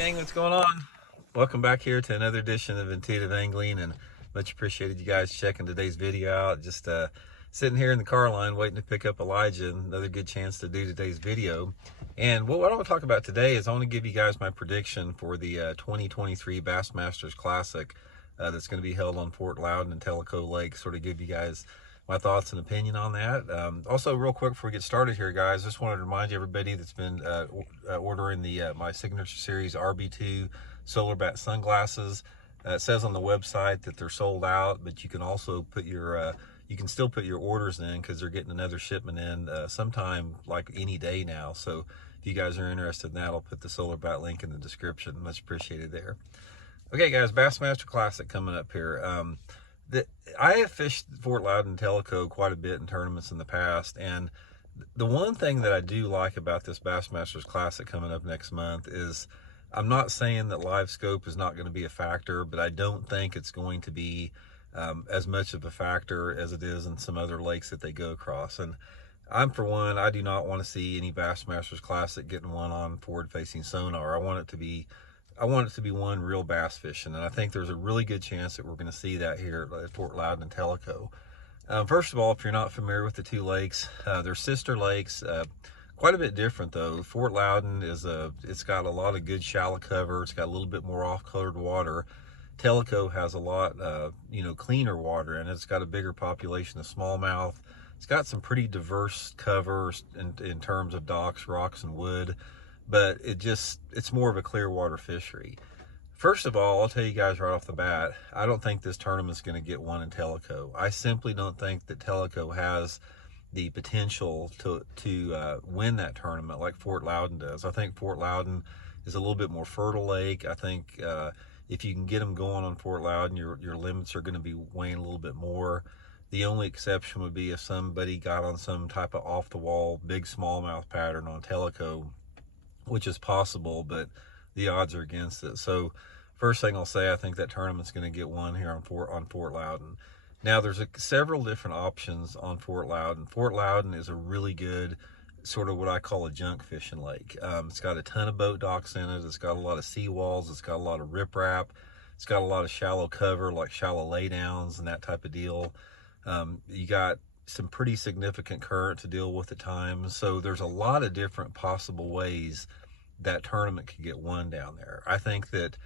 Gang, what's going on? Welcome back here to another edition of Intuitive Angling, and much appreciated you guys checking today's video out. Just sitting here in the car line waiting to pick up Elijah. Another good chance to do today's video. And what I want to talk about today is I want to give you guys my prediction for the 2023 Bassmasters Classic that's going to be held on Fort Loudon and Tellico Lake. Sort of give you guys my thoughts and opinion on that. Also, real quick before we get started here, guys, just wanted to remind you, everybody that's been ordering the my signature series RB2 solar bat sunglasses. It says on the website that they're sold out, but you can also put your you can still put your orders in because they're getting another shipment in sometime like any day now. So if you guys are interested in that, I'll put the solar bat link in the description. Much appreciated there. Okay, guys, Bassmaster Classic coming up here. I have fished Fort Loudon and Tellico quite a bit in tournaments in the past, and the one thing that I do like about this Bassmasters Classic coming up next month is, I'm not saying that live scope is not going to be a factor, but I don't think it's going to be as much of a factor as it is in some other lakes that they go across. And for one, I do not want to see any Bassmasters Classic getting one on forward-facing sonar. I want it to be one real bass fishing, and I think there's a really good chance that we're going to see that here at Fort Loudon and Tellico. First of all, if you're not familiar with the two lakes, they're sister lakes. Quite a bit different though. Fort Loudon it's got a lot of good shallow cover. It's got a little bit more off-colored water. Tellico has a lot, cleaner water, and it's got a bigger population of smallmouth. It's got some pretty diverse covers in terms of docks, rocks, and wood, but it's more of a clear water fishery. First of all, I'll tell you guys right off the bat, I don't think this tournament's going to get one in Tellico. I simply don't think that Tellico has the potential to win that tournament like Fort Loudon does. I think Fort Loudon is a little bit more fertile lake. I think if you can get them going on Fort Loudon, your limits are going to be weighing a little bit more. The only exception would be if somebody got on some type of off-the-wall big smallmouth pattern on Tellico, which is possible, but the odds are against it. So first thing I'll say, I think that tournament's going to get one here on Fort Loudon. Now, there's several different options on Fort Loudon. Fort Loudon is a really good, sort of what I call a junk fishing lake. It's got a ton of boat docks in it. It's got a lot of seawalls. It's got a lot of riprap. It's got a lot of shallow cover, like shallow laydowns and that type of deal. You got some pretty significant current to deal with at times. So there's a lot of different possible ways that tournament could get won down there. I think that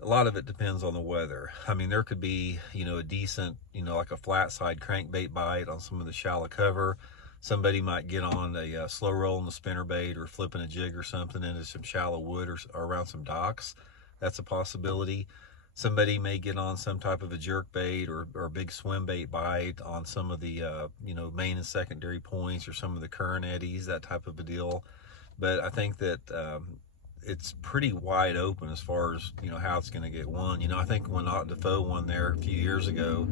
a lot of it depends on the weather. I mean, there could be, a decent, like a flat side crankbait bite on some of the shallow cover. Somebody might get on a slow roll in the spinnerbait or flipping a jig or something into some shallow wood or around some docks. That's a possibility. Somebody may get on some type of a jerk bait or a big swim bait bite on some of the, main and secondary points or some of the current eddies, that type of a deal. But I think that it's pretty wide open as far as, how it's going to get won. I think when Ott Defoe won there a few years ago,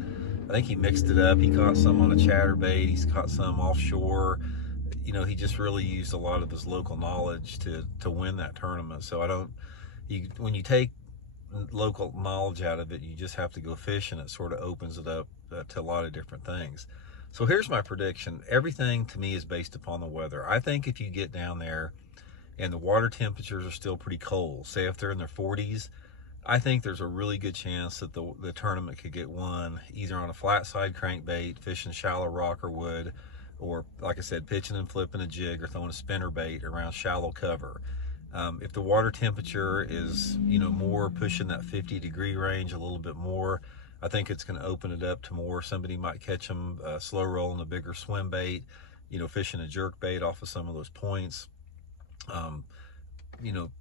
I think he mixed it up. He caught some on a chatterbait. He's caught some offshore. He just really used a lot of his local knowledge to win that tournament. So when you take local knowledge out of it, you just have to go fish, and it sort of opens it up to a lot of different things. So here's my prediction. Everything to me is based upon the weather. I think if you get down there and the water temperatures are still pretty cold, say if they're in their 40s, I think there's a really good chance that the tournament could get won either on a flat side crankbait, fishing shallow rock or wood, or like I said, pitching and flipping a jig or throwing a spinner bait around shallow cover. If the water temperature is, more pushing that 50-degree range a little bit more, I think it's going to open it up to more. Somebody might catch them slow rolling a bigger swim bait, fishing a jerk bait off of some of those points.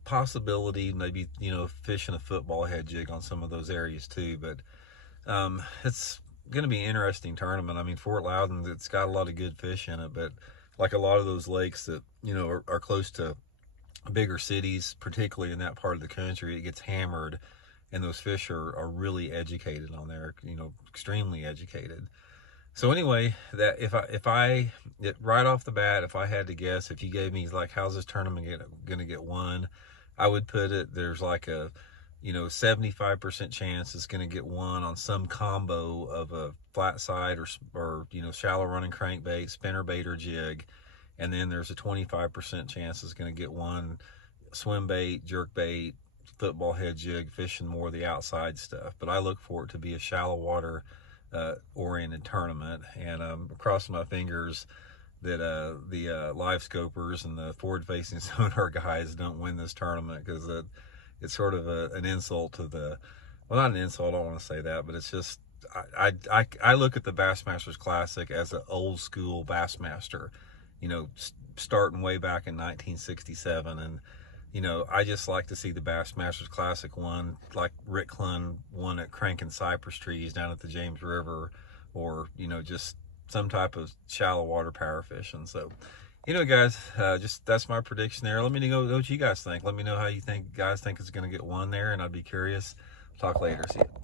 Possibility maybe, fishing a football head jig on some of those areas too. But it's going to be an interesting tournament. I mean, Fort Loudon, it's got a lot of good fish in it, but like a lot of those lakes that, are close to bigger cities, particularly in that part of the country, it gets hammered, and those fish are really educated on there, extremely educated. So anyway, that if I right off the bat, if I had to guess, if you gave me like, how's this tournament gonna get won, I would put it, there's like a 75% chance it's gonna get won on some combo of a flat side or shallow running crankbait, spinner bait, or jig. And then there's a 25% chance it's going to get one swim bait, jerk bait, football head jig, fishing more of the outside stuff. But I look for it to be a shallow water oriented tournament, and I'm crossing my fingers that the live scopers and the forward facing sonar guys don't win this tournament, because it's sort of an insult to the, well, not an insult, I don't want to say that, but it's just, I look at the Bassmasters Classic as an old school Bassmaster, you know, starting way back in 1967. And you know, I just like to see the Bassmasters Classic won, like Rick Clunn won at cranking cypress trees down at the James River, or, you know, just some type of shallow water power fishing. So, you know, guys, just that's my prediction there. Let me know what you guys think. Let me know how you think guys think it's going to get won there, and I'd be curious. Talk later. See you.